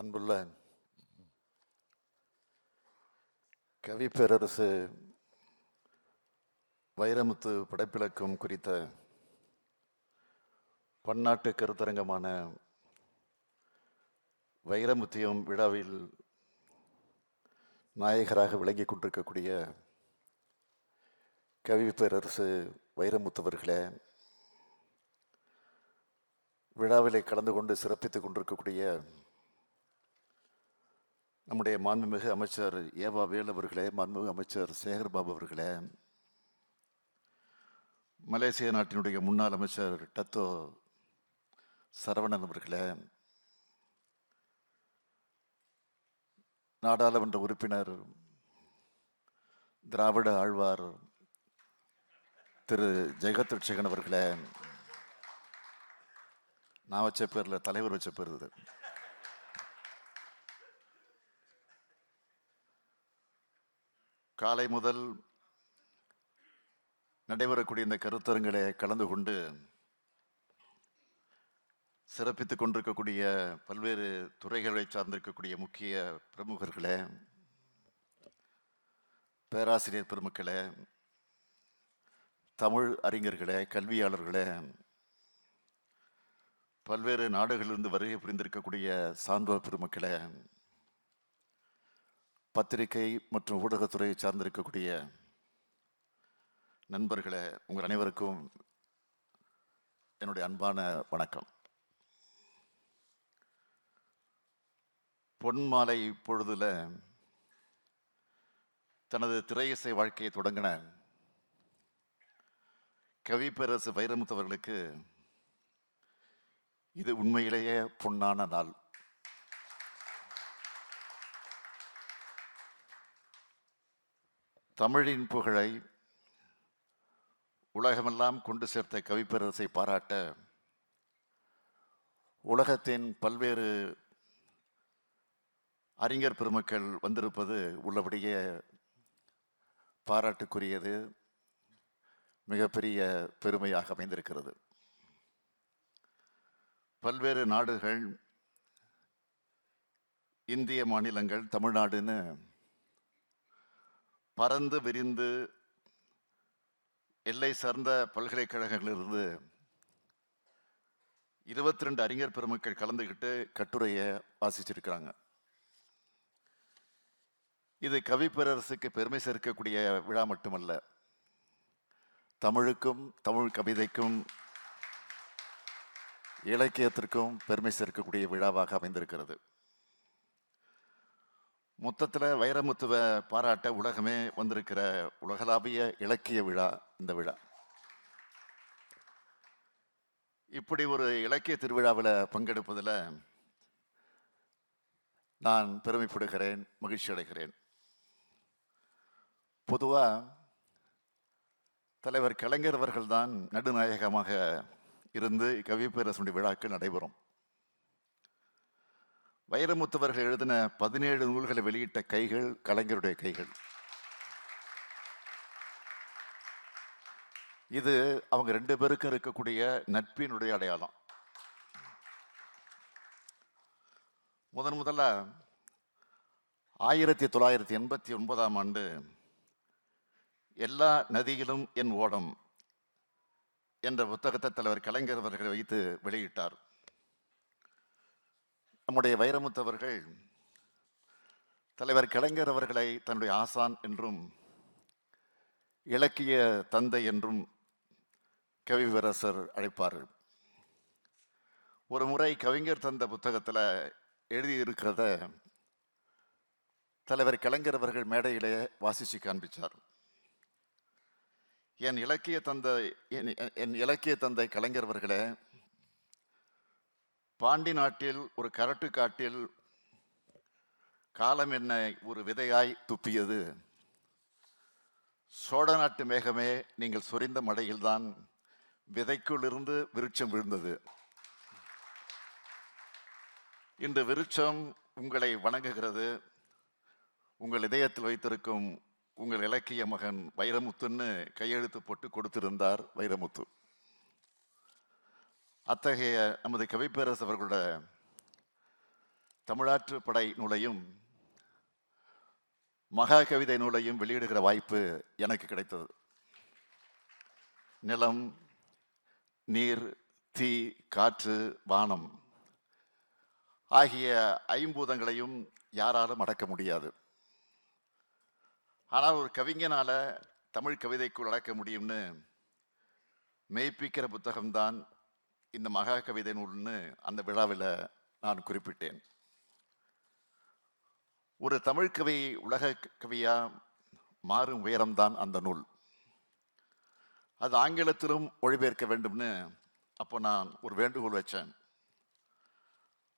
அன்புள்ள கவி பேரரசு வைரமுத்து படைப்பிலக்கம் குறித்த பன்னாட்டு கருத்தரங்கமான வைரமுத்தியம் விழாவில் நாயகராக விளங்கி கொண்டிருக்கக்கூடிய கவி பேரரசு வைரமுத்தவர்களே, விழாவிலே கலந்து கொண்டு சிறப்பித்துக் கொண்டிருக்கக்கூடிய நம்முடைய மாண்புமிகு அமைச்சர் ஏவா வேல் அவர்களே, மாண்புமிகு அமைச்சர் சேகர்பாபு அவர்களே, மலேசிய நாட்டினுடைய முன்னாள் அமைச்சர் டத்தோ சரவணன் அவர்களே, நாடாளுமன்ற உறுப்பினர் திராவிட ஆழ்வார் திரு ஜெகத்ரட்சகன் அவர்களே, நான் வச்ச பேர்ல தலைவர் வச்ச பேர் இது. காலை முதல் நடைபெறக்கூடிய இந்த கருத்தரங்களை கலந்து கொண்டு சிறப்பித்துக் கொண்டிருக்கக்கூடிய பல்வேறு துறைகளை சார்ந்திருக்கக்கூடிய முக்கிய பிரமுகர்களே, பேராசிரியர் பெருமக்களே, தமிழ் அறிஞர்களே, கல்வியாளர்களே, பல்வேறு நாடுகளிலிருந்து வருகை புரிந்திருக்கக்கூடிய சான்றோர் பெருமக்களே, பத்திரிகை மற்றும் ஊடகத்துறையை சார்ந்திருக்கக்கூடிய நண்பர்களே, உங்கள் அனைவருக்கும் என்னுடைய அன்பான வணக்கம். பொன்மாலை பொழுதுல தனது திரையிசை வாழ்க்கையை தொடங்கின கவி பேரரசு வைரமுத்து அவர்களுக்கு இது உண்மையிலேயே பொன்னான நாள். தமிழின் புகழை உலகமெல்லாம் கொண்டு சேர்த்த கவிப்பேரரசை பாராட்ட உலகத்தின் பல்வேறு அறிஞர் பெருமக்கள் வந்திருப்பது உள்ளபடியே பாராட்டுக்குரியது, மிகப்பெரிய பெருமையாக அமைந்திருக்கிறது. பல்வேறு நாடுகள், இந்திய மாநிலங்கள், தமிழ்நாடுன்னு பறந்து விரிந்து எல்லை சார்ந்த பல்கலைக்கழகங்களிலிருந்து 22 அறிஞர் பெருமக்கள் கலந்துக்கிட்டு கட்டுரையை வாசிச்சிருக்கிறாங்க. இது கவி பேரரசுக்கு பெருமை சேர்க்கக்கூடிய விழா மட்டுமல்ல, தமிழுக்கும், தமிழ் கவிதைக்கும், இலக்கியத்திற்கும் பெருமை சேர்க்கக்கூடிய விழாவாக அமைந்திருக்கிறது. மொத்தத்தில் வைரமுத்துவை பாராட்ட உலகமே வந்திருக்கிற உலகளாவிய இலக்கிய விழா இந்த விழா. இப்படி ஒரு இலக்கிய திருவிழாவில் பங்கெடுப்பதில் நான் பெருமைப்படுகிறேன், மகிழ்ச்சி அடைகிறேன். பொதுவாக தலைவர் கலைஞர் அவர்கள்தான் நடுநாயகமாக இருந்து கவி பேரரசுடைய விழாக்கள் நடைபெறும். வைரமுத்தவர்கள் எழுதின 17 நூல்களை வெளியிட்ட கைகள் கலைஞருடைய கைகள். இது அவங்க 2 பேருக்கும் இருக்கக்கூடிய நட்பினுடைய அடையாளம். முதல்ல 1989ஆம் ஆண்டு எல்லா நதியிலும் என் ஓடம் என்ற புத்தகத்தை தலைவர் கலைஞர் அவர்கள் வைத்து வெளியிட்டார். நம்முடைய வைரமுத்து அவர்கள் தலைவர் கலைஞர் அவர்களை தன்னுடைய ஆசான் என்றும் இலக்கிய தந்தை என்றும் கவி பேரரசர் அழைப்பார்கள். ஒரு முறை கவிஞர் தந்த புத்தகத்தில் எழுதியிருக்கிறத தலைவர் கலைஞர் அவர்கள் மேடையிலே வாசித்து காண்பித்தார். என் இலக்கிய தந்தை கலைஞர் அவர்களே, பாண்டி நாட்டில் ஒரு கரட்டு காட்டில் காலம் என்னை ஒரு விதையாய் துப்பியது. சோழ நாட்டு மேகமே, நீங்கள் சொரிந்த மழையில்தான் விதைக்குள்ளிருந்து விருட்சம் விழுந்தது. இன்று விருட்சம் உங்களை வணங்குகிறது. உங்கள் இதயத்தில் வைத்திருக்கும் உங்கள் இலக்கிய மகன் வைரமுத்துன்னு கையெழுத்து போட்டு கொடுத்திருந்தார் வைரமுத்து. அத்தகைய நமது கவிப்பேரரசு அவர்களோட தமிழாற்றுப்படை நூலையும் மகா கவிதை நூலையும் வெளியிடுகிற வாய்ப்பு எனக்கு கிடைத்தது. நிலம், நீர், தீ, காற்று, வானம் ஆகிய ஐம்பூதங்களையும் யாராலும் அடக்க முடியாது. ஆனால் ஒரு கவிஞனால தமிழ் கவிதைக்குள் அடக்க முடியும்னு மெய்ப்பிக்கிற புத்தகம்தான் இந்த மகா கவிதை நூல்னு அந்த விழாவில் நான் குறிப்பிட்டேன். ஒரு தமிழ் கவி உலக கவியா மாறும் உயரம்தான் அந்த நூல். அது ஆங்கிலத்திலும் மொழிபெயர்க்க வேண்டும்னு அப்போ நான் ஒரு வேண்டுகோள் வச்சேன்.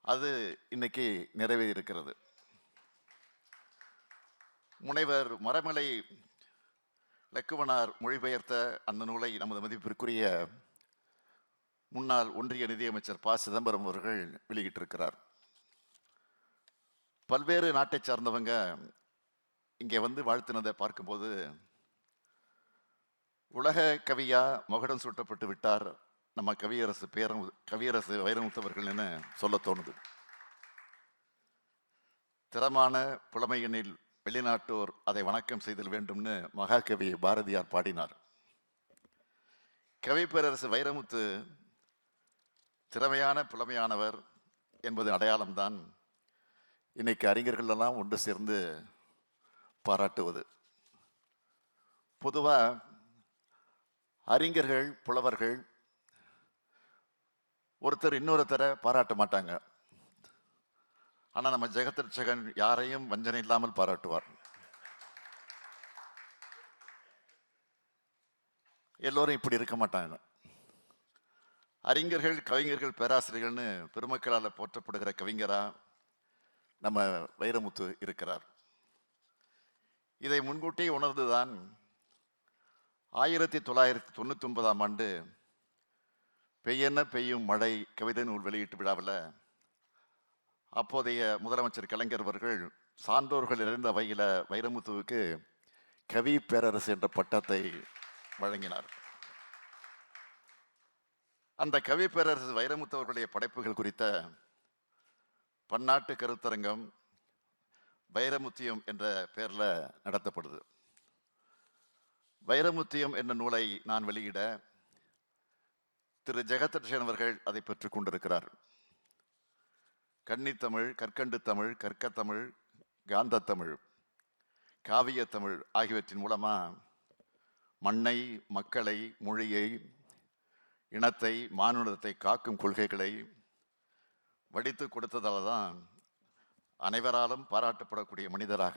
அது இன்னைக்கு நிறைவேறியிருக்கிறது. முனைவர் மரமலை லக்குவனார் மொழிபெயர்த்த அந்த நூலை நமது மதிப்பிற்குரிய முன்னாள் ஒன்றிய நிதியமைச்சர் ப. சிதம்பரம் அவர்கள் வெளியிட்டிருக்கிறார். பல்வேறு நாட்டை சார்ந்தவங்க இங்கே வந்து வாழ்த்தினதை பார்க்கும்போது உலக கவியா மகுடம் சூட்டப்பட்டு விட்டார் நம்ம கவியரசு வைரமுத்தவர்கள் என சொல்ல தோணுது. திறமான புலமையெனில் வெளிநாட்டோர் அதை வணக்கம் செய்தல் வேண்டும்னு மகாகவி பாரதியார் பாடினார். கவிப்பேரரசு வைரமுத்து திறமையான புலமையானவர் என்பது அடையாளம்தான் இன்னைக்கு அறிஞர்கள் எல்லாம் ஒன்று சேர்ந்து பாராட்டுவது. பொதுவா அறிஞர்கள், புலவர்கள் ஒருத்தர் இன்னொருத்தரை பாராட்ட மாட்டாங்க. ஆனா நம்ம ஜெகத்ரட்சகன் யாரையும் வஞ்சனை இல்லாமல் பாராட்டுவார். எல்லோரும் இப்படி இருக்க மாட்டாங்க. அறிஞர்கள், கவிஞர்கள், பேராசிரியர்கள்னு பெருமக்களால் போற்றப்படுகிற கவிஞரா நம்ம வைரமுத்து இருக்கிறார். இதை முன்கூட்டியே உணர்ந்துதான் 1999ஆம் ஆண்டு பெய்யென்ன பெய்யும் மழை கவிதை நூல் வெளியீட்டு விழாவில் அப்போதைய முதலமைச்சர் கலைஞர் அவர்கள் சான்றோர்கள் நிறைந்த வகையில் வைரமுத்துவுக்கு கவி பேரரசு என்ற பட்டத்தை வழங்கினார். அந்த கவி பேரரசு வைரமுத்து அவர்களுடைய படைப்புகள் குறித்த பன்னாட்டு கருத்தரங்கம் வைரமுத்தியம் என்ற பெயரில் நடத்தப்படுது. வைரமுத்தியம் என்ற நூலை நான் வெளியிட திரு ஜெகத்ரட்சகன் அவர்கள் அதை பெற்றுக் கொண்டிருக்கிறார். கன்னித்தமிழ், கற்கண்டு தமிழ், கற்கத்தமிழ், காந்தத்தமிழ், காவியத்தமிழ் ஆகியவற்றின் மூலமா மண்ணை, மக்களை, மொழியை, இனத்தை, மானுடத்தை காக்கும் கொள்கைகளை வடித்து கொடுத்ததால தான் அனைவராலும் பாராட்டப்படக்கூடிய மனிதராக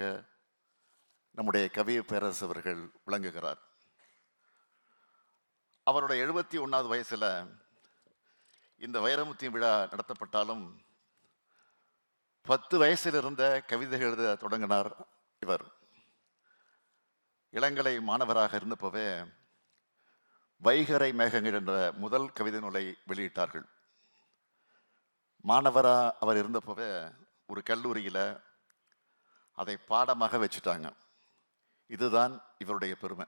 நம்முடைய கவி பேரரசு அவர்கள் விளங்குகிறார். அவருடைய 71வது வயசுல இந்த வைரமுத்தி விழா நடத்தப்பட்டாலும் 10 வயசில் இருந்த கவிதை எழுத தொடங்கினார் இவர். இளங்கலை மாணவராக இருந்தப்பவே வைகறை மேகங்கள் என்ற முதல் கவிதை நூலை வெளியிட்டார்கள். மாணவரா அவர் இருந்தப்பவே ஒரு கல்லூரியில அதை பாடமாக வச்சுட்டாங்க. இதுதான் இவருடைய பெருமை.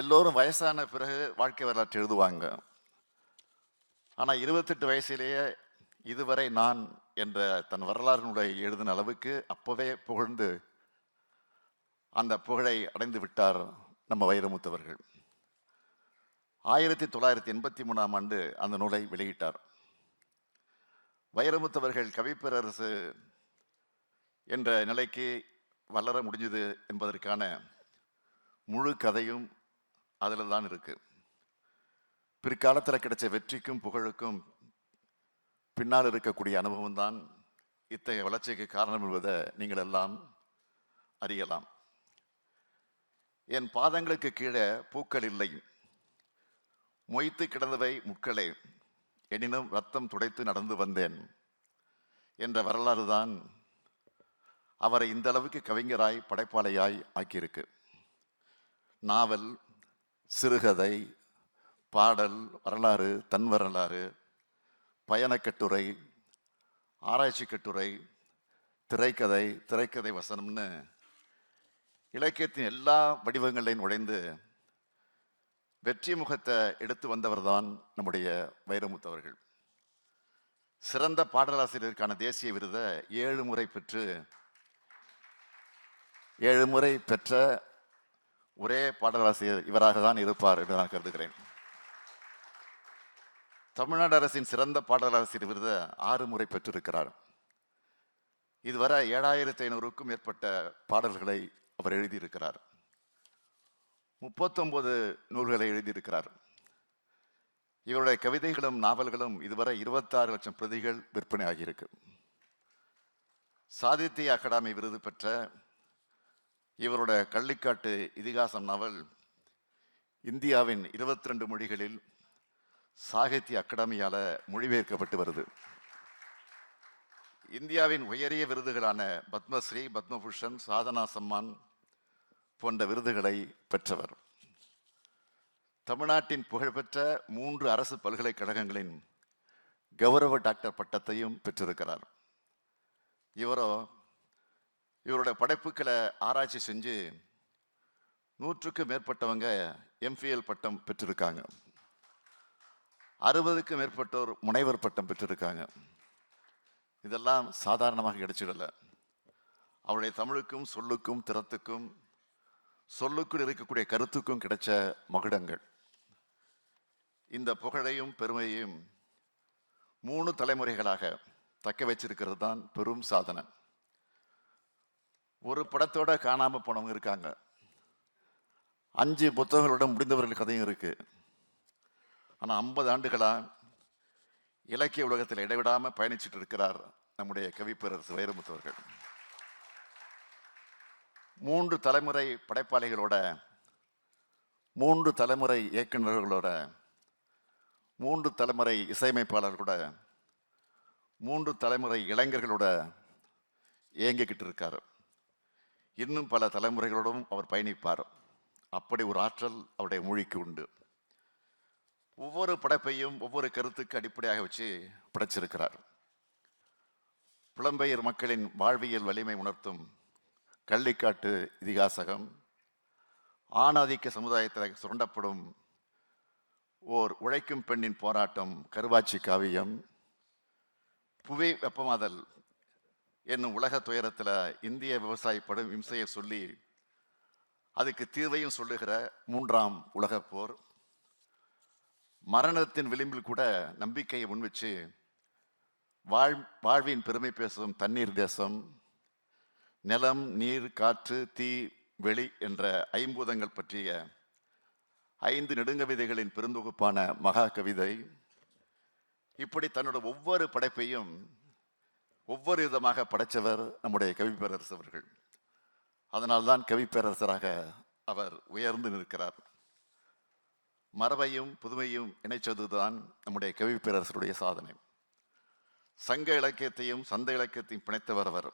எல்லோரும் வயசான பிறகு வாழ்க்கை வரலாற்று எழுதுவாங்க. ஆனா 28 வயசிலேயே இதுவரை நான் என்ற தன் வரலாறு நூலை எழுதின அளவுக்கு அப்பவே புகழ்ந்து அந்த புகழை அடைந்து விட்டார் நம்ம வைரமுத்தவர்கள். 1983ஆம் ஆண்டு அந்த நூலை வெளியிட்டார். வைரமுத்தவர்கள் கவிப்பேரரசு என்ற நிலைக்கு வளர முடிஞ்சது என்பதற்கான முழு கதையும் அதில் தான் இருக்கு. பிற்காலத்தில் கிடைச்ச வெற்றிக்கும் புகழுக்கும் பின்னால் இருக்கக்கூடிய அனுபவம் தான் இத்தகைய வளர்ச்சிக்கு காரணம் என்பதை நீங்கள் எல்லாம் அறியலாம். என் பாதங்களுக்கு கீழே பூக்கள் இல்லை, மொய்த்து கிடந்தவை முட்களே, எனினும் ரத்தம் துடைத்து நடந்து வந்தேன் என்ற வரலாறு தான் அவரை இந்த அளவுக்கு கவிஞராய், படைப்பாளையாய் ஆக்கியிருக்கு. நாவல், சிறுகதை, பாடல், வரலாறு, தன் வரலாறு, பயணக்கட்டுரை, ஆராய்ச்சி கட்டுரை, திரைக்கதை, திரைக்கதை வசனம்னு இலக்கியத்தின் எல்லா வடிவங்களையும் நுழைந்து வெற்றி முகத்தை எடுத்து வந்தவர் தான் நம்முடைய வைரமுத்து அவர்கள். சிறந்த பாடலாசிரியருக்கான தேசிய விருதை 7 முறை பெற்று 7 முறை பெற்ற ஒரே பாடலாசிரியர் இவராக தான் இருப்பார் என்று நான் கருதுகிறேன். தமிழ்நாடு அரசின் சிறந்த பாடலாசிரியர் விருதை 6 முறை பெற்றிருக்கிறார். இதுவரை 7500க்கும் மேற்பட்ட பாடல்களை அவர் எழுதியிருக்கிறார். 39 நூல்களை எழுதியிருக்கிறார். இவருடைய கவிதைகளும் நாவல்களும் இதுவரை 26 லட்சம் பிரதிகள் விற்பனை ஆகியிருக்கு. சாகித்ய அகாடமி விருது பெற்ற இவருடைய கள்ளிக்காட்டு இதிகாசம் நாவல் இந்தியாவின் 22 மொழிகளில் சாகித்ய அகாடமியால மொழிபெயர்க்கப்பட்டு வருது. இந்தியாவின் உயரிய விருதுகளான பத்மஸ்ரீ, பத்மபூஷன், சாதனா சம்மான் போன்ற விருதுகளை பெற்றவர். தமிழ்நாட்டின் புகழ்பெற்ற 3 அரசு பல்கலைக்கழகங்களின் கௌரவ டாக்டர் பட்டத்தையும் பெற்றிருக்கிறார். இவருடைய படைப்புகளை ஆராய்ச்சி செஞ்சு 100க்கும் மேற்பட்டவங்க எம்ஃபிஎல் பட்டம் பெற்றிருக்காங்க. 60க்கும் மேற்பட்டோர் முனைவர் பட்டம் பெற்றிருக்காங்க. இதெல்லாம் சாதாரணமாக கிடைச்சிடல. அவருடைய தமிழுக்கும் சொல்லுக்கும் திறத்துக்கும் சொல்லுக்குள் இருக்கக்கூடிய கருத்துக்கும் கிடைச்ச மகுடங்கள். இந்த புகழையும் பெருமையையும் 3 தலைமுறைகளாக தக்க வச்சிருக்கிறது தான் பெரும் சாதனை. ஒரு படத்தோட காணாம போனவங்க இருக்காங்க. 5 புத்தகங்களோட முடிந்தவர்கள் கதையும் இருக்கு. ஆனா 50 ஆண்டுகளா இலக்கிய உலகத்தில் இடைவிடாம பயணிச்சுட்டு இருக்கிறார் நம்முடைய கவிப்பேரரசு வைரமுத்து அவர்கள். 3 தலைமுறை படைப்பாளிகளோட, 3 தலைமுறை இயக்குநர்களோட, 3 தலைமுறை இசையமைப்பாளர்களோட, 3 தலைமுறை இளைஞர்களோட இயங்கிக்கிட்டு இருக்கார். இன்னும் பல தலைமுறைகளோடும் அவர் பயணிப்பார். அப்படி ஒரு ஆற்றல் அவருடைய மொழிக்கு உண்டு. ஒவ்வொரு படைப்பையும் ஒவ்வொரு கருத்துக்கு அடிப்படையாக வச்சு படைச்சிருக்கிறார். புலம்பெயர் மக்களின் வாழ்வியல் வலிமை உணர்த்தும் கள்ளிக்காட்டு இதிகாசகம், ஆணாதிக்க சமுதாயத்தில் சுரண்டப்படும் ஓர் உழைக்கும் பெண்ணின் போராட்டம் கருவாச்சி காவியம், புவி வெப்பமாதல் என்னும் உலக துயரத்தில் இந்திய விவசாயி படும் இம்சையை சொல்லி அதுக்கு தீர்வையும் சொல்லுகிற 3ஆம் உலகப் போர், மரணத்தின் விளிம்பில் கூட நம்பிக்கையை முன்வச்சு வாழ்வின் பெருமை பேசும் தண்ணீர் தேசம், நிலம், நீர், காற்று, தீ, வெளி என்ற 5 ஐம்பூதங்கள் பற்றிய 5 நெடுங்கவிதைகளின் பெருந்தொகுப்பான மகா கவிதை. இப்படி தன்னோட ஒவ்வொரு படைப்பையும் ஒவ்வொரு விதமாக படைத்தவர் நம்முடைய கவிப்பேரரசு அவர்கள். அதனால்தான் கவிப்பேரரசராக அவர் உயர்ந்து நிற்கிறார். மரபையும் புதுமையும் இணைச்சதுதான் நம்முடைய கவிப்பேரரசருடைய சாதனை. சங்க இலக்கியத்தையும் சந்த இலக்கியத்தையும் பிணைத்தவர் அவர்.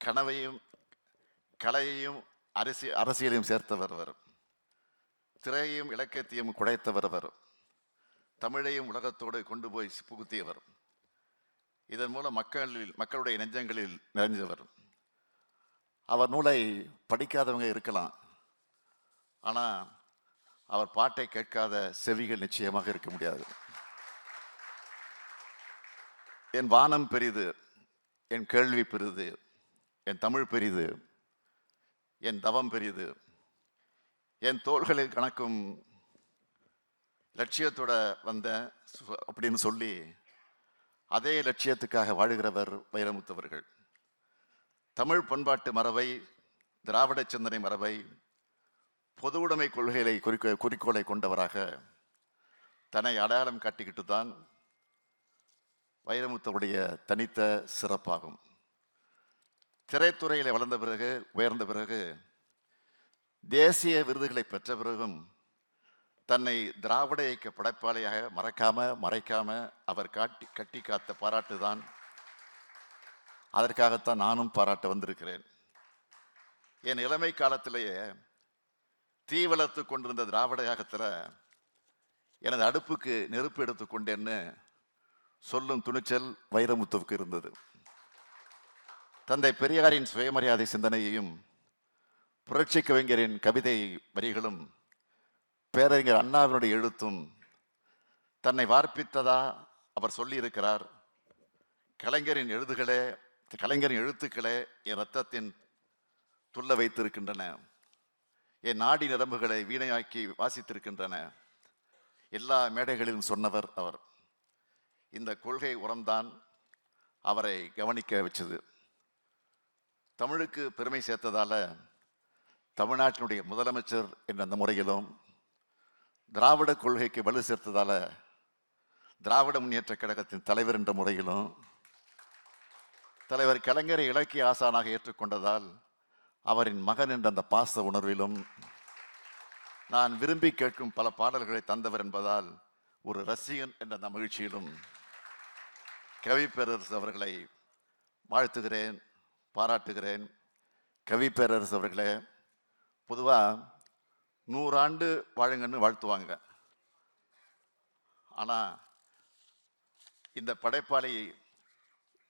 கனவையும் கலையையும் அரசியலையும் சேர்த்தவர் அவர். திரையையும் இலக்கியத்தையும் குடைத்தவர் அவர். தமிழையும் உலகத்தோடு கொண்டு போய் புகுத்தியவர். இதன் மூலம் மக்களுடைய நெஞ்சங்களில் நிறைஞ்சவர். அவர் நூலை படிக்காதவங்க இருக்கலாம், ஆனால் அவர் பாட்டை கேட்காத செவிகள் நிச்சயமாக இருக்க முடியாது. என் வானம் பெரிது, என் கேள்வி பெரிது, என் தமிழ் பெரிது, என் தவம் பெரிது, என் தோள்களில் கணக்கும் லட்சியத்தோட வந்த அப்படின்னு சொல்லி அதே லட்சியத்துக்காக வாழுகிறவர் வைரமுத்தவர்கள். தமிழ் பண்பாட்டு மரபை, திராவிட சிந்தனை மரபை, பொது உடைமை கொள்கைகளை குறிக்கோளை கொண்டவராக தன்னை அடையாளம் காட்டிக்கிட்டு தான் வைரமுத்துவுடைய தனித்த சிறப்பாகும். திரைத்துறையில் வளர்ந்த பிறகு, உயர்ந்த பிறகு, தேசிய விருதுகளை பெற்ற பிறகும் தன்னை திராவிட இயக்க படைப்பாளியாக மறைக்காம அவர் கட்டி காத்த பாராட்டு தான். அதற்காகத்தான் நானும் பாராட்ட வந்திருக்கிறேன். என் இளமை காலத்திலேயே தீ வளர்த்து கொண்டிருந்த திராவிட இயக்கத்தில் எனது அடுப்புக்கு நெருப்பு எடுத்துக்கொண்டேன்னு சொல்லும் துணிச்சல் வைரமுத்துவுக்கு இருந்தது. தந்தை பெரியாரின் சுயமரியாதை சிந்தனையையும் புரட்சி கவிஞரின் கவிதை வரிகளும் பேரறிஞர் அண்ணாவினுடைய எழுத்தும் தன்னை வார்ப்பித்ததா அவர் சொல்லியிருக்கிறார், கலைஞரின் எழுதுகளே கலைஞரின் எழுத்துக்களே என் ரத்தத்தின் துள்ள வைத்திருக்கின்றன, என் நாடி நரம்புகளை வீணையாக்கி வாசித்திருக்கின்றன. எல்லா மேடைகளிலும் சொன்னவர் அவர். இந்த கொள்கை உரம்தான் அவரை கவனிக்க வச்சது. தமிழுக்கு பெருமை சேர்த்ததால தமிழ்நாட்டினுடைய முதலமைச்சர் என்ற அந்த முறையிலும், திராவிட கொள்கைக்கு வலு சேர்த்ததால திராவிட முன்னேற்ற கழகத்தின் தலைவர் என்ற முறையிலும், தலைவர் கலைஞரை இலக்கிய ஆசானாக ஏற்றுக்கொண்டதால் அவரின் மகன் என்ற அந்த பாச உணர்விலும், நான் விரும்பி கேட்கும் பல பாடல்களை தந்தவர் என்பதால் ஒரு ரசிகன் என்ற அந்த மகிழ்ச்சியிலும் கவி பேரரசு அவர்களை வாழ்த்துகிறேன், பாராட்டுகிறேன். கவி பேரரசு அவர்களே, பொதுவாக 100 ஆண்டு வாழுங்கன்னு வாழ்த்துவாங்க. ஆனால் இந்த படைப்பாளி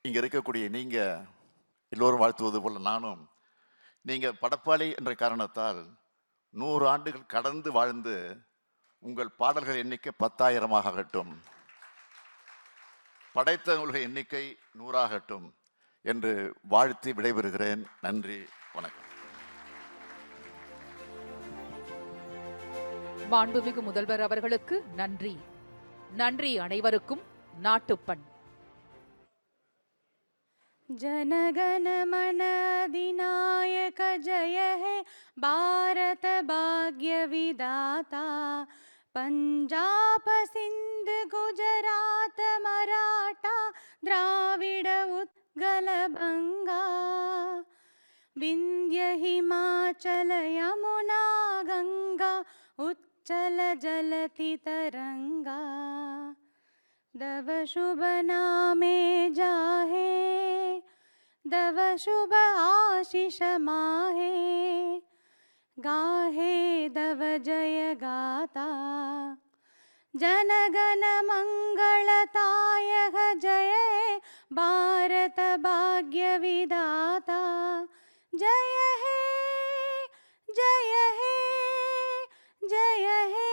இங்கே இருக்கக்கூடிய நீங்கள் எல்லோரும் வாழ்த்துவது போல நானும், நீங்கள் படைப்பாளி என்ற காரணத்தால் 100 ஆண்டுகள் கடந்து வாழ்ந்து உங்கள் பாடல்கள் எண்ணிக்கை 10,000 ஆகட்டும், படைத்த நூல்கள் எண்ணிக்கை 100 ஆகட்டும் என்று வாழ்த்தி விடைபெறுகிறேன். நன்றி, வணக்கம். மாண்புமிகு முதல்வர் அவர்களுக்கு நன்றி. நன்றி அனைவருக்கும். நாட்டுப்பண். जनगण मन अधिनायक जय हे भारत भाग्य विधाता, पंजाब सिंध गुजरात मराठा द्राविड उत्कल बंगा, विंध्य हिमाचल यमुना गंगा उच्चल जलति तरंगा, दव शुभ नामे जाहे दव शुभ आशीष माहे, गाहे दव जय गाता, जनगण मंगलदायक जय भारत भाग्य विधाता, जय हे जय हे जय हे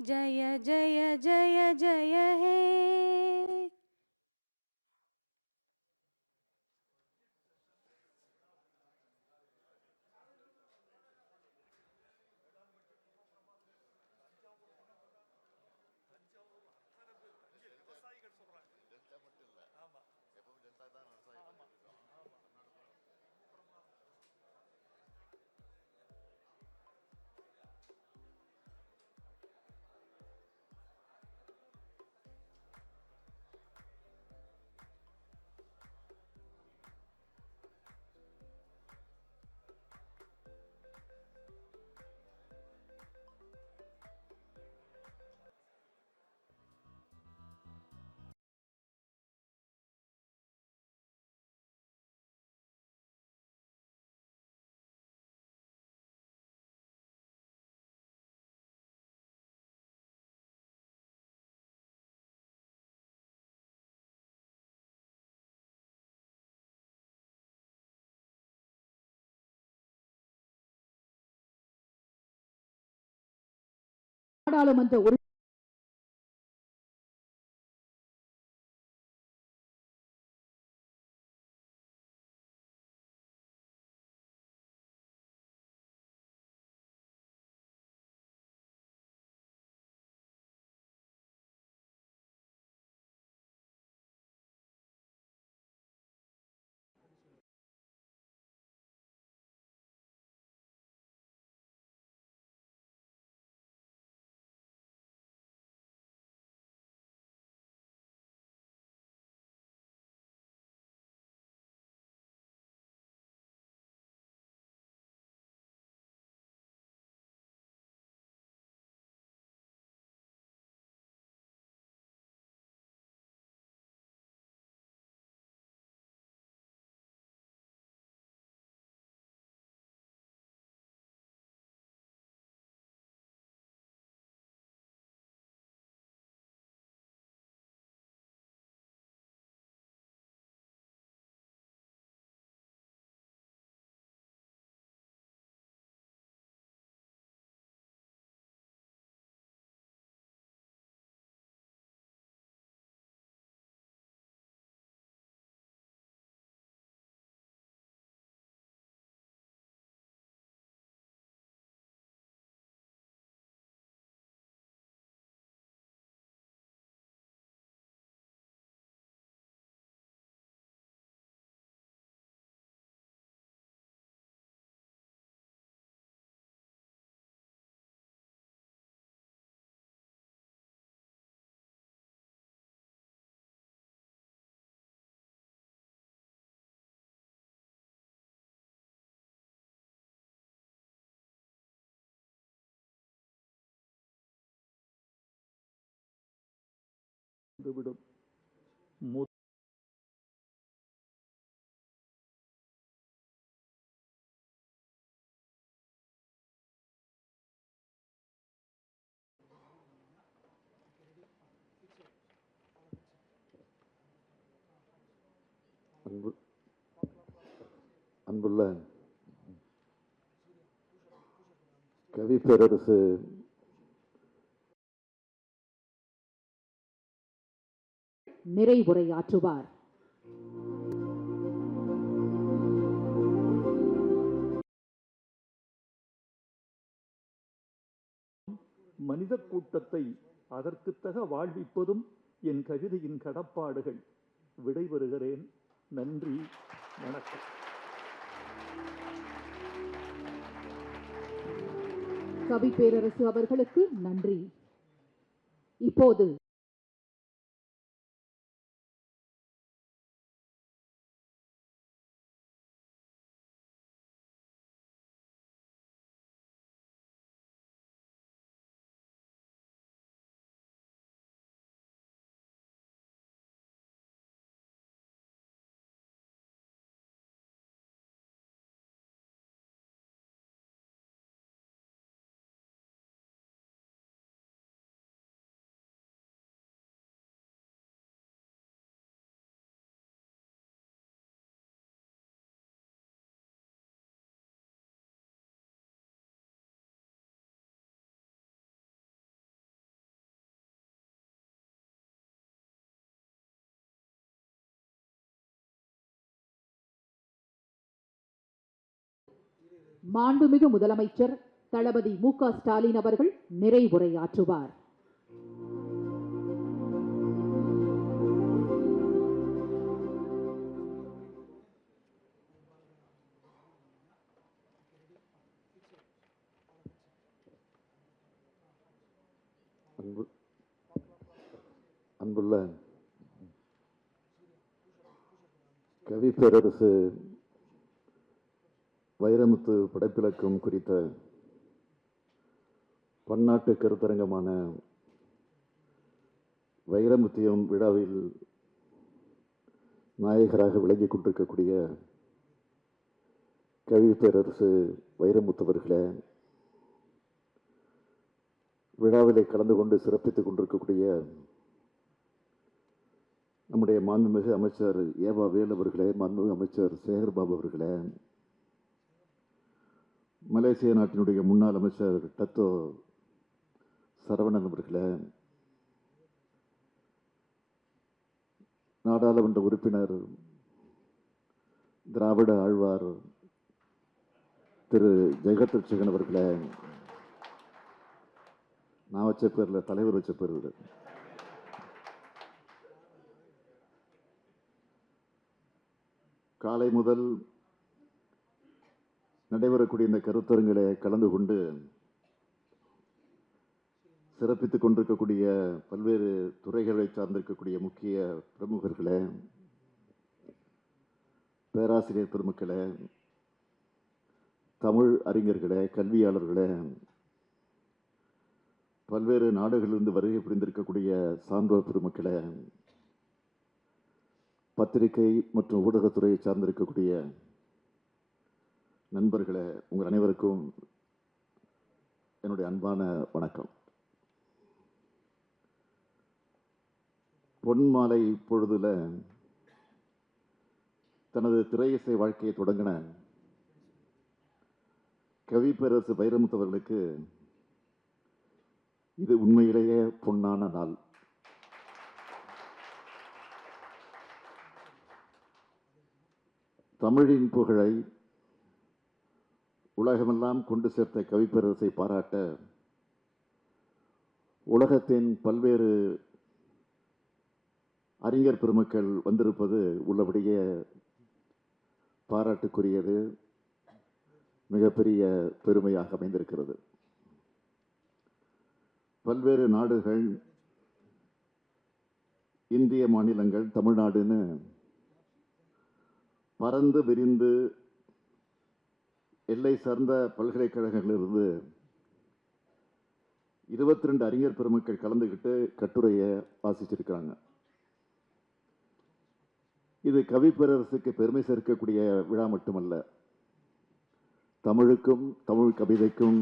जय जय जय जय हे। நாடாளுமன்ற விடும் மு- அன்பு அன்புள்ள கவி பேரரசு நிறைவுரையாற்றுவார். மனித கூட்டத்தை அதற்குத்தக வாழ்விப்பதும் என் கவிதையின் கடப்பாடுகள். விடைபெறுகிறேன். நன்றி, வணக்கம். கவி பேரரசு அவர்களுக்கு நன்றி. இப்போது மாண்புமிகு முதலமைச்சர் தளபதி மு.க. ஸ்டாலின் அவர்கள் நிறைவுரையாற்றுவார். அன்புள்ள கவி பேரரசு வைரமுத்து படைப்பிலக்கம் குறித்த பன்னாட்டு கருத்தரங்கமான வைரமுத்தியம் விழாவில் நாயகராக விளங்கிக் கொண்டிருக்கக்கூடிய கவி பேரரசு வைரமுத்தவர்களே, விழாவிலே கலந்து கொண்டு சிறப்பித்துக் கொண்டிருக்கக்கூடிய நம்முடைய மாண்புமிகு அமைச்சர் ஏவா வேல் அவர்களே, மாண்புமிகு அமைச்சர் சேகர்பாபு அவர்களே, மலேசிய நாட்டினுடைய முன்னாள் அமைச்சர் டத்தோ சரவணன் அவர்களே, நாடாளுமன்ற உறுப்பினர் திராவிட ஆழ்வார் திரு ஜெகத்ரட்சகன் அவர்களே, நான் வச்ச பேர்ல தலைவர் வச்ச பேர் இது. காலை முதல் நடைபெறக்கூடிய இந்த கருத்தரங்களை கலந்து கொண்டு சிறப்பித்துக் கொண்டிருக்கக்கூடிய பல்வேறு துறைகளை சார்ந்திருக்கக்கூடிய முக்கிய பிரமுகர்களே, பேராசிரியர் பெருமக்களே, தமிழ் அறிஞர்களே, கல்வியாளர்களே, பல்வேறு நாடுகளிலிருந்து வருகை புரிந்திருக்கக்கூடிய சான்றோர் பெருமக்களே, பத்திரிகை மற்றும் ஊடகத்துறையை சார்ந்திருக்கக்கூடிய நண்பர்களே, உங்கள் அனைவருக்கும் என்னுடைய அன்பான வணக்கம். பொன்மாலை பொழுதுல தனது திரையிசை வாழ்க்கையை தொடங்கின கவி பேரரசு வைரமுத்தவர்களுக்கு இது உண்மையிலேயே பொன்னான நாள். தமிழின் புகழை உலகமெல்லாம் கொண்டு சேர்த்த கவிப்பேரரசை பாராட்ட உலகத்தின் பல்வேறு அறிஞர் பெருமக்கள் வந்திருப்பது உள்ளபடியே பாராட்டுக்குரியது, மிகப்பெரிய பெருமையாக அமைந்திருக்கிறது. பல்வேறு நாடுகள், இந்திய மாநிலங்கள், தமிழ்நாடுன்னு பறந்து விரிந்து எல்லை சார்ந்த பல்கலைக்கழகங்களிலிருந்து 22 அறிஞர் பெருமக்கள் கலந்துக்கிட்டு கட்டுரையை வாசிச்சிருக்கிறாங்க. இது கவிப்பேரரசுக்கு பெருமை சேர்க்கக்கூடிய விழா மட்டுமல்ல, தமிழுக்கும், தமிழ் கவிதைக்கும்,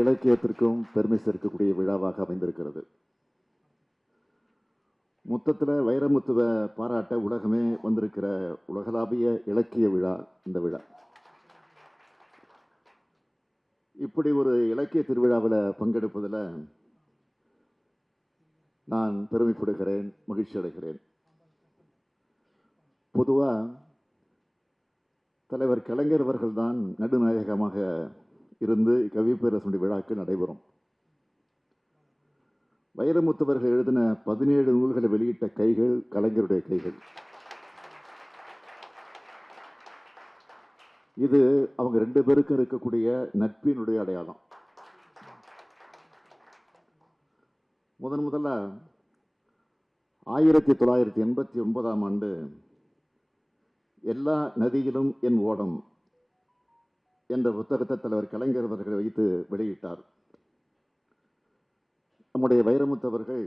இலக்கியத்திற்கும் பெருமை சேர்க்கக்கூடிய விழாவாக அமைந்திருக்கிறது. மொத்தத்தில் வைரமுத்துவை பாராட்ட உலகமே வந்திருக்கிற உலகளாவிய இலக்கிய விழா இந்த விழா. இப்படி ஒரு இலக்கிய திருவிழாவில் பங்கெடுப்பதில் நான் பெருமைப்படுகிறேன், மகிழ்ச்சி அடைகிறேன். பொதுவாக தலைவர் கலைஞர் அவர்கள் தான் நடுநாயகமாக இருந்து கவிப்பேரரசுடைய விழாக்கு நடைபெறும். வைரமுத்துவர்கள் எழுதின 17 நூல்களை வெளியிட்ட கைகள் கலைஞருடைய கைகள். இது அவங்க 2 பேருக்கும் இருக்கக்கூடிய நட்பினுடைய அடையாளம். முதல்ல 1989ஆம் ஆண்டு எல்லா நதியிலும் என் ஓடம் என்ற புத்தகத்தை தலைவர் கலைஞர் அவர்கள் வைத்து வெளியிட்டார். நம்முடைய வைரமுத்து அவர்கள்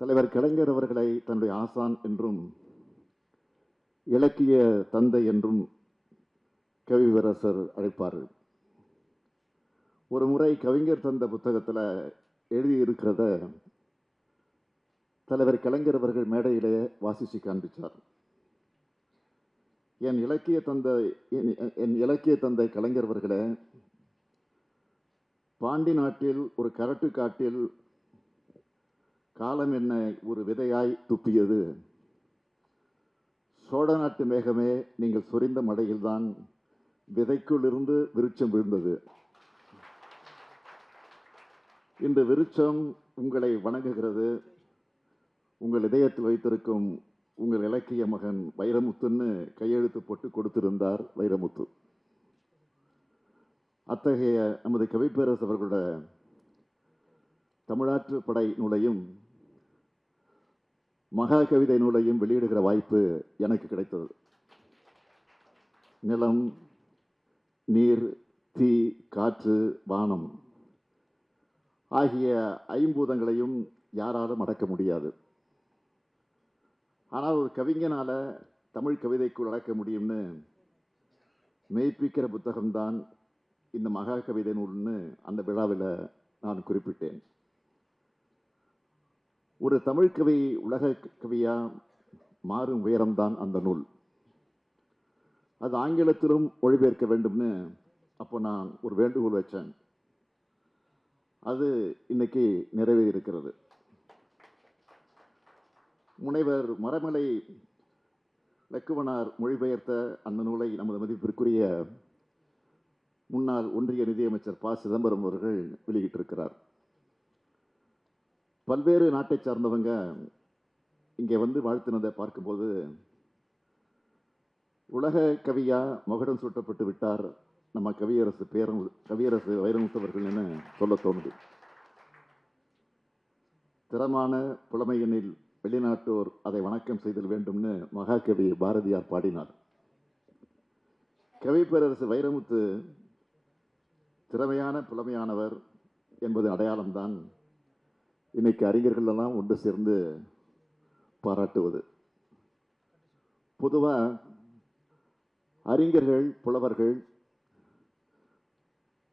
தலைவர் கலைஞர் அவர்களை தன்னுடைய ஆசான் என்றும் இலக்கிய தந்தை என்றும் கவிவரசர் அழைப்பார். ஒரு முறை கவிஞர் தந்த புத்தகத்தில் எழுதியிருக்கிறத தலைவர் கலைஞர் அவர்கள் மேடையிலே வாசித்து காண்பித்தார். என் இலக்கிய தந்தை கலைஞர் அவர்களே, பாண்டி நாட்டில் ஒரு கரட்டு காட்டில் காலம் என்னை ஒரு விதையாய் துப்பியது. சோழ நாட்டு மேகமே, நீங்கள் சொரிந்த மழையில்தான் விதைக்குள் இருந்து விருட்சம் விழுந்தது. இந்த விருட்சம் உங்களை வணங்குகிறது. உங்கள் இதயத்தில் வைத்திருக்கும் உங்கள் இலக்கிய மகன் வைரமுத்துன்னு கையெழுத்து போட்டு கொடுத்திருந்தார் வைரமுத்து. அத்தகைய நமது கவிப்பேரரசு அவர்களோட தமிழாற்று படை நூலையும் மகா கவிதை நூலையும் வெளியிடுகிற வாய்ப்பு எனக்கு கிடைத்தது. நிலம், நீர், தீ, காற்று, வானம் ஆகிய ஐம்பூதங்களையும் யாராலும் அடக்க முடியாது. ஆனால் ஒரு கவிஞனால தமிழ் கவிதைக்குள் அடக்க முடியும்னு மெய்ப்பிக்கிற புத்தகம்தான் இந்த மகா கவிதை நூல்னு அந்த விழாவில் நான் குறிப்பிட்டேன். ஒரு தமிழ் கவி உலக கவியா மாறும் உயரம்தான் அந்த நூல். அது ஆங்கிலத்திலும் மொழிபெயர்க்க வேண்டும்னு அப்போ நான் ஒரு வேண்டுகோள் வச்சேன். அது இன்னைக்கு நிறைவேறியிருக்கிறது. முனைவர் மரமலை லக்குவனார் மொழிபெயர்த்த அந்த நூலை நமது மதிப்பிற்குரிய முன்னாள் ஒன்றிய நிதியமைச்சர் ப. சிதம்பரம் அவர்கள் வெளியிட்டிருக்கிறார். பல்வேறு நாட்டை சார்ந்தவங்க இங்கே வந்து வாழ்த்தினதை பார்க்கும்போது உலக கவியா மகுடம் சூட்டப்பட்டு விட்டார் நம்ம கவியரசு வைரமுத்து அவர்கள் என சொல்ல தோணுது. திறமான புலமையெனில் வெளிநாட்டோர் அதை வணக்கம் செய்தல் வேண்டும்னு மகாகவி பாரதியார் பாடினார். கவிப்பேரரசு வைரமுத்து திறமையான புலமையானவர் என்பது அடையாளம்தான் இன்னைக்கு அறிஞர்கள் எல்லாம் ஒன்று சேர்ந்து பாராட்டுவது. பொதுவாக அறிஞர்கள், புலவர்கள்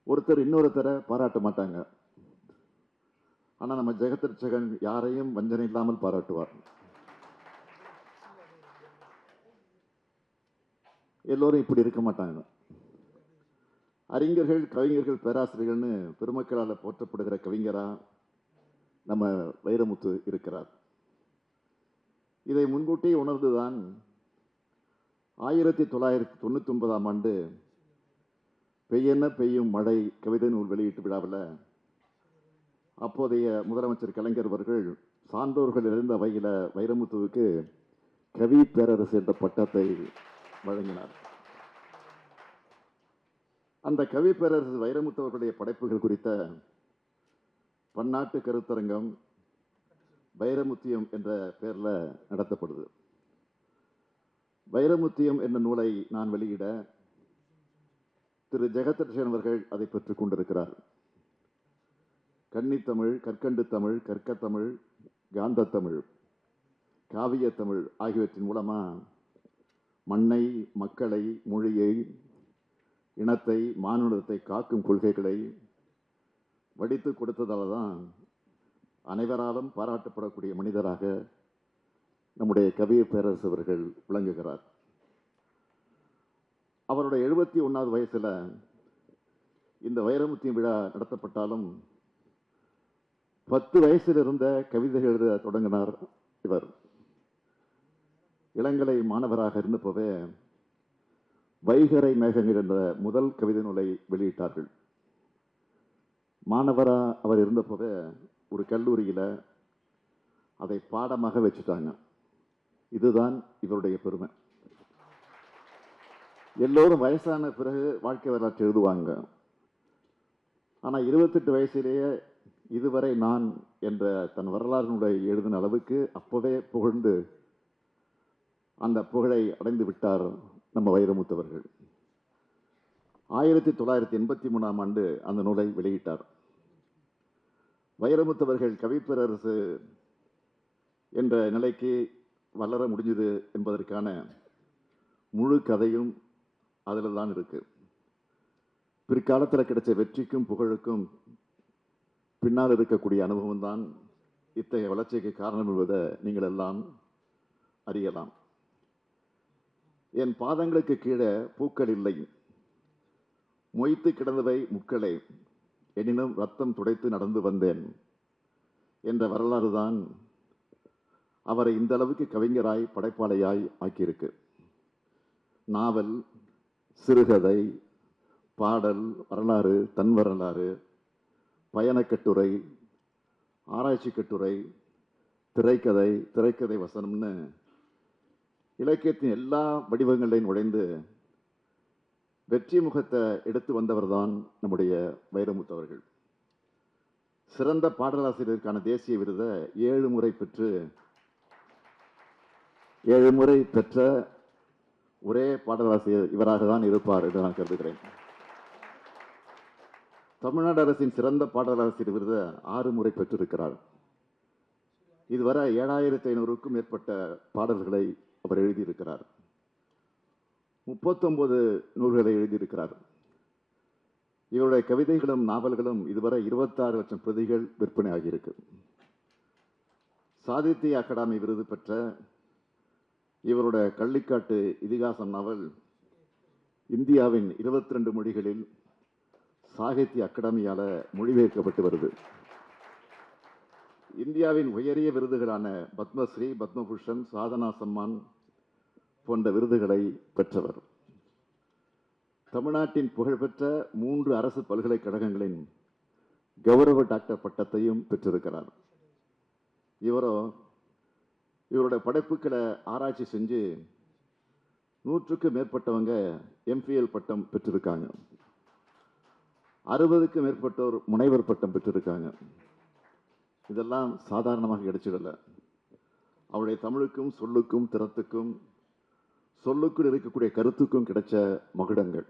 ஒருத்தர் இன்னொருத்தரை பாராட்ட மாட்டாங்க. ஆனால் நம்ம ஜெகதர்ச்சகன் யாரையும் வஞ்சனை இல்லாமல் பாராட்டுவார். எல்லோரும் இப்படி இருக்க மாட்டாங்க. அறிஞர்கள், கவிஞர்கள், பேராசிரியர்கள்னு பெருமக்களால் போற்றப்படுகிற கவிஞரா நம்ம வைரமுத்து இருக்கிறார். இதை முன்கூட்டியே உணர்ந்துதான் 1999ஆம் ஆண்டு பெய்யென்ன பெய்யும் மழை கவிதை நூல் வெளியீட்டு விழாவில் அப்போதைய முதலமைச்சர் கலைஞர் அவர்கள் சான்றோர்கள் இருந்த வகையில் வைரமுத்துவுக்கு கவி பேரரசு என்ற பட்டத்தை வழங்கினார். அந்த கவி பேரரசு வைரமுத்து அவர்களுடைய படைப்புகள் குறித்த பன்னாட்டு கருத்தரங்கம் வைரமுத்தியம் என்ற பெயரில் நடத்தப்படுது. வைரமுத்தியம் என்ற நூலை நான் வெளியிட திரு ஜெகதர்ஷன் அவர்கள் அதை பெற்றுக் கொண்டிருக்கிறார். கன்னித்தமிழ், கற்கண்டு தமிழ், கற்கத்தமிழ், காந்தத்தமிழ் காவிய தமிழ் ஆகியவற்றின் மூலமா மண்ணை, மக்களை, மொழியை, இனத்தை, மானுடத்தை காக்கும் கொள்கைகளை வடித்து கொடுத்ததால தான் அனைவராலும் பாராட்டப்படக்கூடிய மனிதராக நம்முடைய கவிய பேரரசு அவர்கள் விளங்குகிறார். அவருடைய 71வது வயசுல இந்த வைரமுத்தி விழா நடத்தப்பட்டாலும் 10 வயசில் இருந்த கவிதைகள் எழுத தொடங்கினார் இவர். இளங்கலை மாணவராக இருந்தப்பவே வைகரை மேகங்கள் என்ற முதல் கவிதை நூலை வெளியிட்டார்கள். மாணவரா அவர் இருந்தப்பவே ஒரு கல்லூரியில் அதை பாடமாக வச்சுட்டாங்க. இதுதான் இவருடைய பெருமை. எல்லோரும் வயசான பிறகு வாழ்க்கை வரலாற்று எழுதுவாங்க. ஆனால் 28 வயசிலேயே இதுவரை நான் என்ற தன் வரலாறுனுடைய எழுதின அளவுக்கு அப்போவே புகழ்ந்து அந்த புகழை அடைந்து விட்டார் நம்ம வைரமுத்தவர்கள். 1983ஆம் ஆண்டு அந்த நூலை வெளியிட்டார். வைரமுத்தவர்கள் கவிப்பேரரசு என்ற நிலைக்கு வளர முடிஞ்சது என்பதற்கான முழு கதையும் அதில் தான் இருக்கு. பிற்காலத்தில் கிடைச்ச வெற்றிக்கும் புகழுக்கும் பின்னால் இருக்கக்கூடிய அனுபவம் தான் இத்தகைய வளர்ச்சிக்கு காரணம் என்பதை நீங்கள் எல்லாம் அறியலாம். என் பாதங்களுக்கு கீழே பூக்கள் இல்லை, மொய்த்து கிடந்தவை முக்களே, எனினும் ரத்தம் துடைத்து நடந்து வந்தேன் என்ற வரலாறு தான் அவரை இந்த அளவுக்கு கவிஞராய் படைப்பாளையாய் ஆக்கியிருக்கு. நாவல், சிறுகதை, பாடல், வரலாறு, தன் வரலாறு, பயணக்கட்டுரை, ஆராய்ச்சி கட்டுரை, திரைக்கதை, திரைக்கதை வசனம்னு இலக்கியத்தின் எல்லா வடிவங்களையும் நுழைந்து வெற்றி முகத்தை எடுத்து வந்தவர் தான் நம்முடைய வைரமுத்தவர்கள். சிறந்த பாடலாசிரியருக்கான தேசிய விருதை 7 முறை பெற்ற ஒரே பாடலாசிரியர் இவராக தான் இருப்பார் என்று நான் கருதுகிறேன். தமிழ்நாடு அரசின் சிறந்த பாடலாசிரியர் விருதை 6 முறை பெற்றிருக்கிறார். இதுவரை 7500க்கும் மேற்பட்ட பாடல்களை அவர் எழுதியிருக்கிறார். 39 நூல்களை எழுதியிருக்கிறார். இவருடைய கவிதைகளும் நாவல்களும் இதுவரை 26 லட்சம் பிரதிகள் விற்பனை ஆகியிருக்கு. சாகித்ய அகாடமி விருது பெற்ற இவருடைய கள்ளிக்காட்டு இதிகாசம் நாவல் இந்தியாவின் 22 மொழிகளில் சாகித்ய அகாடமியால மொழிபெயர்க்கப்பட்டு வருது. இந்தியாவின் உயரிய விருதுகளான பத்மஸ்ரீ, பத்மபூஷன், சாதனா சம்மான் போன்ற விருதுகளை பெற்றவர். தமிழ்நாட்டின் புகழ்பெற்ற 3 அரசு பல்கலைக்கழகங்களின் கௌரவ டாக்டர் பட்டத்தையும் பெற்றிருக்கிறார். இவருடைய படைப்புகளை ஆராய்ச்சி செஞ்சு 100க்கும் மேற்பட்டவங்க எம்பிஎல் பட்டம் பெற்றிருக்காங்க. 60க்கும் மேற்பட்டோர் முனைவர் பட்டம் பெற்றிருக்காங்க. இதெல்லாம் சாதாரணமாக கிடைச்சிடல. அவருடைய தமிழுக்கும், சொல்லுக்கும், திறத்துக்கும், சொல்லுக்குள் இருக்கக்கூடிய கருத்துக்கும் கிடைச்ச மகுடங்கள்.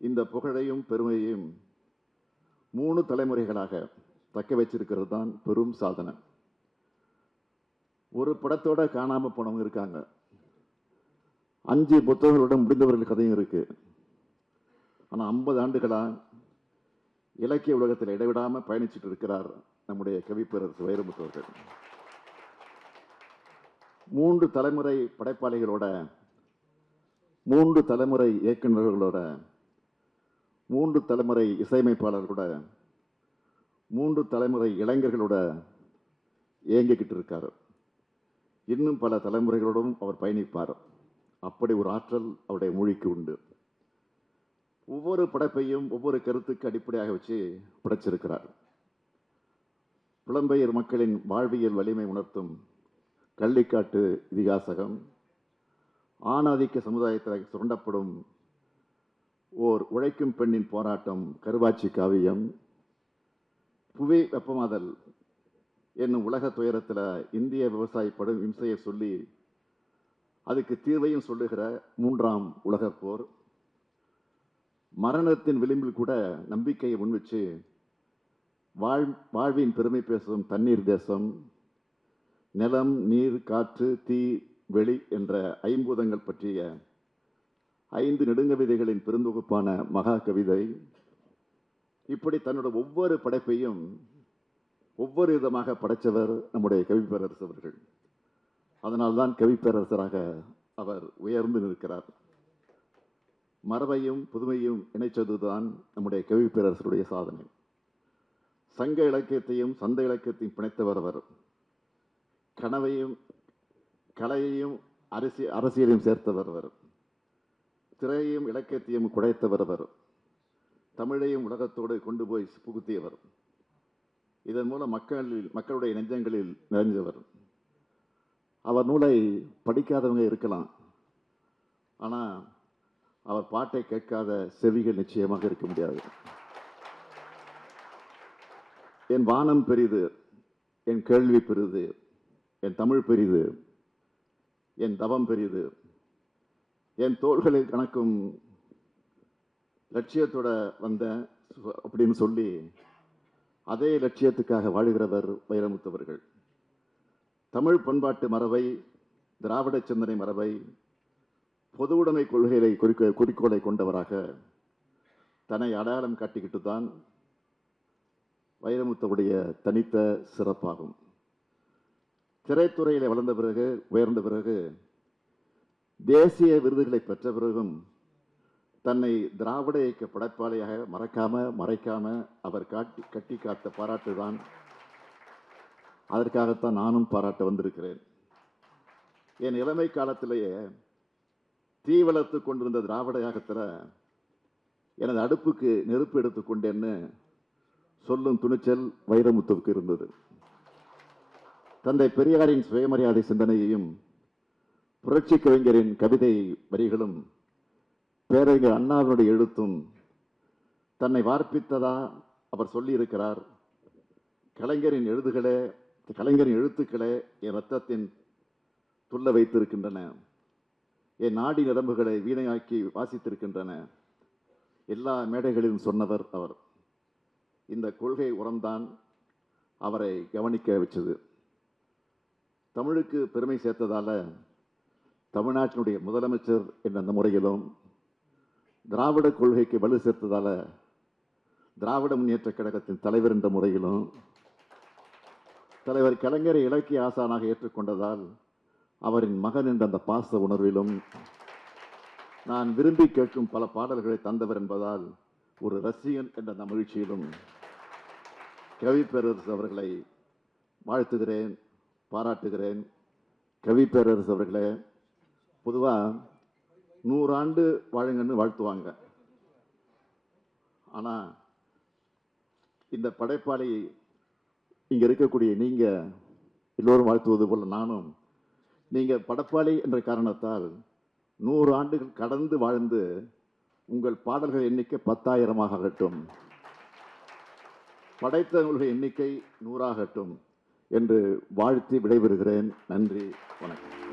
இந்த புகழையும் பெருமையையும் 3 தலைமுறைகளாக தக்க வச்சிருக்கிறது தான் பெரும் சாதனை. ஒரு படத்தோட காணாம போனவங்க இருக்காங்க. 5 புத்தகங்களுடன் முடிந்தவர்கள் கதையும் இருக்கு. ஆனா 50 ஆண்டுகளா இலக்கிய உலகத்தில் இடைவிடாம பயணிச்சுட்டு இருக்கிறார் நம்முடைய கவிப்பேரரசு வைரமுத்தவர்கள். 3 தலைமுறை படைப்பாளிகளோட, 3 தலைமுறை இயக்குநர்களோட, 3 தலைமுறை இசையமைப்பாளர்களோட, 3 தலைமுறை இளைஞர்களோட இயங்கிக்கிட்டு இருக்காரு. இன்னும் பல தலைமுறைகளோடும் அவர் பயணிப்பார். அப்படி ஒரு ஆற்றல் அவருடைய மொழிக்கு உண்டு. ஒவ்வொரு படைப்பையும் ஒவ்வொரு கருத்துக்கு அடிப்படையாக வச்சு படைச்சிருக்கிறார். புலம்பெயர் மக்களின் வாழ்வியல் வலிமை உணர்த்தும் கள்ளிக்காட்டு இதிகாசகம், ஆணாதிக்க சமுதாயத்தில் சுரண்டப்படும் ஓர் உழைக்கும் பெண்ணின் போராட்டம் கருவாச்சி காவியம், புவி வெப்பமாதல் என்னும் உலக துயரத்தில் இந்திய விவசாயி படும் இம்சையை சொல்லி அதுக்கு தீர்வையும் சொல்லுகிற 3ஆம் உலகப் போர், மரணத்தின் விளிம்பில் கூட நம்பிக்கையை முன்வச்சு வாழ்வின் பெருமை பேசும் தண்ணீர் தேசம், நிலம், நீர், காற்று, தீ, வெளி என்ற ஐம்பூதங்கள் பற்றிய 5 நெடுங்கவிதைகளின் பெருந்தொகுப்பான மகா கவிதை. இப்படி தன்னோட ஒவ்வொரு படைப்பையும் ஒவ்வொரு விதமாக படைத்தவர் நம்முடைய கவிப்பேரரசு அவர்கள். அதனால்தான் கவிப்பேரரசராக அவர் உயர்ந்து நிற்கிறார். மரபையும் புதுமையும் இணைச்சதுதான் நம்முடைய கவிப்பேரரசருடைய சாதனை. சங்க இலக்கியத்தையும் சந்த இலக்கியத்தையும் பிணைத்தவர் அவர். கனவையும் கலையையும் அரசியலையும் சேர்த்தவர் அவர். திரையையும் இலக்கியத்தையும் குடைத்தவர் அவர். தமிழையும் உலகத்தோடு கொண்டு போய் புகுத்தியவர். இதன் மூலம் மக்களுடைய நெஞ்சங்களில் நிறைஞ்சவர். அவர் நூலை படிக்காதவங்க இருக்கலாம், ஆனால் அவர் பாட்டை கேட்காத செவிகள் நிச்சயமாக இருக்க முடியாது. என் வானம் பெரிது, என் கேள்வி பெரிது, என் தமிழ் பெரிது, என் தவம் பெரிது, என் தோள்களில் கணக்கும் லட்சியத்தோட வந்த அப்படின்னு சொல்லி அதே லட்சியத்துக்காக வாழுகிறவர் வைரமுத்தவர்கள். தமிழ் பண்பாட்டு மரபை, திராவிட சிந்தனை மரபை, பொது உடைமை கொள்கைகளை குறிக்கோளை கொண்டவராக தன்னை அடையாளம் காட்டிக்கிட்டு தான் வைரமுத்துவுடைய தனித்த சிறப்பாகும். திரைத்துறையில் வளர்ந்த பிறகு, உயர்ந்த பிறகு, தேசிய விருதுகளை பெற்ற பிறகும் தன்னை திராவிட இயக்க படைப்பாளியாக மறைக்காம அவர் கட்டி காத்த பாராட்டு தான். அதற்காகத்தான் நானும் பாராட்ட வந்திருக்கிறேன். என் இளமை காலத்திலேயே தீ வளர்த்து கொண்டிருந்த திராவிட இயக்கத்தில் எனது அடுப்புக்கு நெருப்பு எடுத்துக்கொண்டேன்னு சொல்லும் துணிச்சல் வைரமுத்துவுக்கு இருந்தது. தந்தை பெரியாரின் சுயமரியாதை சிந்தனையையும் புரட்சி கவிஞரின் கவிதை வரிகளும் பேரறிஞர் அண்ணாவினுடைய எழுத்தும் தன்னை வார்ப்பித்ததா அவர் சொல்லியிருக்கிறார். கலைஞரின் எழுத்துக்களே என் ரத்தத்தின் துள்ள வைத்திருக்கின்றன, என் நாடி நரம்புகளை வீணையாக்கி வாசித்திருக்கின்றன. எல்லா மேடைகளிலும் சொன்னவர் அவர். இந்த கொள்கை உரம்தான் அவரை கவனிக்க வச்சது. தமிழுக்கு பெருமை சேர்த்ததால தமிழ்நாட்டினுடைய முதலமைச்சர் என்ற முறையிலும், திராவிட கொள்கைக்கு வலு சேர்த்ததால திராவிட முன்னேற்ற கழகத்தின் தலைவர் என்ற முறையிலும், தலைவர் கலைஞரை இலக்கிய ஆசானாக ஏற்றுக்கொண்டதால் அவரின் மகன் என்ற அந்த பாச உணர்விலும், நான் விரும்பி கேட்கும் பல பாடல்களை தந்தவர் என்பதால் ஒரு ரசிகன் என்ற அந்த மகிழ்ச்சியிலும் கவிப்பேரரசு அவர்களை வாழ்த்துகிறேன், பாராட்டுகிறேன். கவிப்பேரரசு அவர்களே, பொதுவாக 100 ஆண்டு வாழுங்கன்னு வாழ்த்துவாங்க. ஆனால் இந்த படைப்பாளி இங்கே இருக்கக்கூடிய நீங்கள் எல்லோரும் வாழ்த்துவது போல நானும், நீங்கள் படைப்பாளி என்ற காரணத்தால் 100 ஆண்டுகள் கடந்து வாழ்ந்து உங்கள் பாடல்கள் எண்ணிக்கை 10,000 ஆகட்டும், படைத்தவர்களுடைய எண்ணிக்கை 100 ஆகட்டும் என்று வாழ்த்தி விடைபெறுகிறேன். நன்றி, வணக்கம்.